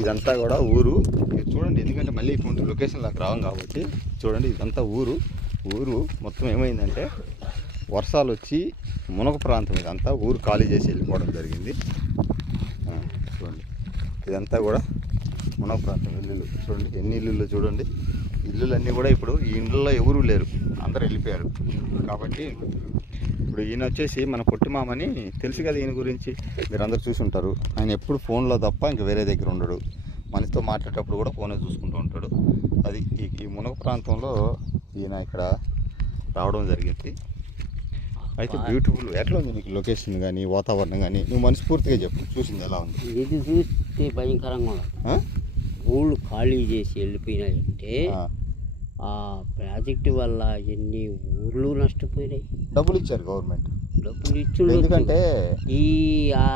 ఇదంతా కూడా ఊరు. చూడండి, ఎందుకంటే మళ్ళీ కొంచెం లొకేషన్ నాకు రావం కాబట్టి చూడండి, ఇదంతా ఊరు. మొత్తం ఏమైందంటే వర్షాలు వచ్చి మునగ ప్రాంతం ఇదంతా ఊరు ఖాళీ చేసి వెళ్ళిపోవడం జరిగింది. చూడండి, ఇదంతా కూడా మునగ ప్రాంతం. ఇల్లులు చూడండి, ఎన్ని ఇల్లులు చూడండి. ఇల్లులన్నీ కూడా ఇప్పుడు ఈ ఇళ్ళల్లో ఎవరూ లేరు, అందరూ వెళ్ళిపోయారు. కాబట్టి ఇప్పుడు ఈయన వచ్చేసి మన పొట్టిమామని తెలుసు కదా, ఈయన గురించి మీరు అందరు చూసి ఉంటారు. ఆయన ఎప్పుడు ఫోన్లో తప్ప ఇంక వేరే దగ్గర ఉండడు. మనతో మాట్లాడేటప్పుడు కూడా ఫోనే చూసుకుంటూ ఉంటాడు. అది ఈ మునగ ప్రాంతంలో ఈయన ఇక్కడ రావడం జరిగింది. అయితే బ్యూటిఫుల్. ఎట్లా ఉంది నీకు లొకేషన్ కానీ వాతావరణం కానీ? నువ్వు మనస్ఫూర్తిగా చెప్పు, చూసింది ఎలా ఉంది? ఇది చూస్తే భయంకరంగా ఉంది. ఊళ్ళు ఖాళీ చేసి వెళ్ళిపోయినాయంటే ఆ ప్రాజెక్టు వల్ల ఎన్ని ఊర్లు నష్టపోయినాయి. డబ్బులు ఇచ్చారు గవర్నమెంట్, డబ్బులు ఇచ్చిండు. ఎందుకంటే ఈ ఆ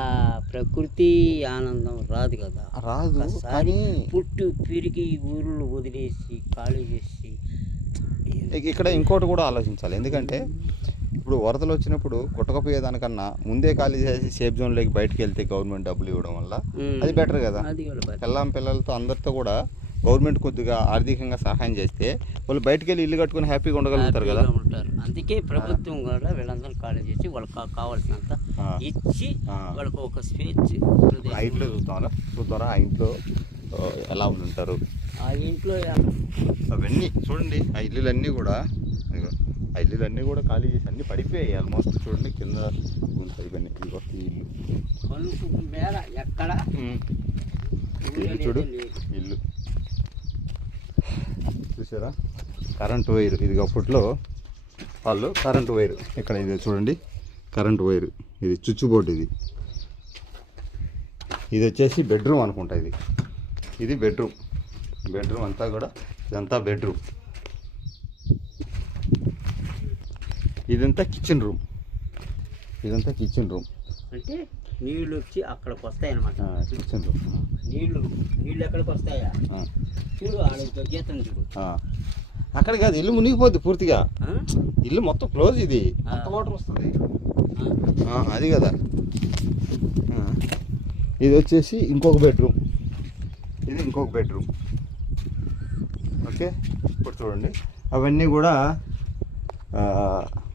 ప్రకృతి ఆనందం రాదు కదా, రాదు. ఒకసారి పుట్టు పెరిగి ఊర్లు వదిలేసి ఖాళీ చేసి ఇక్కడ ఇంకోటి కూడా ఆలోచించాలి. ఎందుకంటే ఇప్పుడు వరదలు వచ్చినప్పుడు కొట్టకపోయేదానికన్నా ముందే ఖాళీ చేసి సేఫ్ జోన్లోకి బయటకు వెళ్తే గవర్నమెంట్ డబ్బులు ఇవ్వడం వల్ల అది బెటర్ కదా. పిల్లలతో అందరితో కూడా గవర్నమెంట్ కొద్దిగా ఆర్థికంగా సహాయం చేస్తే వాళ్ళు బయటకు వెళ్ళి ఇల్లు కట్టుకుని హ్యాపీగా ఉండగలుగుతారు కదా. అందుకే ప్రభుత్వం కూడా వీళ్ళందరూ ఖాళీ చేసి వాళ్ళకి కావాల్సినంత ఇచ్చి వాళ్ళకి ఒక స్వేచ్ఛ. ఆ ఇంట్లో చూద్దారా ఆ ఇంట్లో ఎలా ఉంటారు. ఆ ఇంట్లో అవన్నీ చూడండి, ఆ ఇల్లులన్నీ కూడా ఖాళీ చేసి అన్నీ పడిపోయాయి ఆల్మోస్ట్. చూడండి కింద ఇవన్నీ ఇల్లు ఎక్కడ చూడు, ఇల్లు చూసారా? కరెంటు వైరు ఇది. అప్పట్లో వాళ్ళు కరెంటు వైరు ఇక్కడ ఇది చూడండి, కరెంటు వైరు ఇది, చుచ్చు బోర్డు ఇది వచ్చేసి బెడ్రూమ్ అనుకుంటా. ఇది బెడ్రూమ్ అంతా కూడా, ఇదంతా బెడ్రూమ్. ఇదంతా కిచెన్ రూమ్ అంటే నీళ్ళు వచ్చి అక్కడికి వస్తాయి అన్నమాట. Kitchen room. నీళ్ళు ఎక్కడికి వస్తాయా చూడు, గీతం చూడు. అక్కడ కాదు, ఇల్లు మునిగిపోద్ది పూర్తిగా. ఇల్లు మొత్తం క్లోజ్. ఇది అంత వాటర్ వస్తుంది, అది కదా. ఇది వచ్చేసి ఇంకొక బెడ్రూమ్. ఓకే, ఇప్పుడు చూడండి అవన్నీ కూడా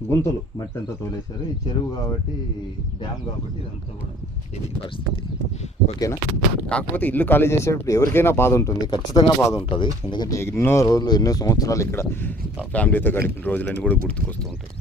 గుంతలు మట్టి అంతా తోలేశారు. ఈ చెరువు కాబట్టి, డ్యామ్ కాబట్టి ఇదంతా కూడా ఇది పరిస్థితి. ఓకేనా? కాకపోతే ఇల్లు ఖాళీ చేసేటప్పుడు ఎవరికైనా బాధ ఉంటుంది, ఖచ్చితంగా బాధ ఉంటుంది. ఎందుకంటే ఎన్నో సంవత్సరాలు ఇక్కడ ఫ్యామిలీతో గడిపిన రోజులన్నీ కూడా గుర్తుకొస్తూ ఉంటాయి.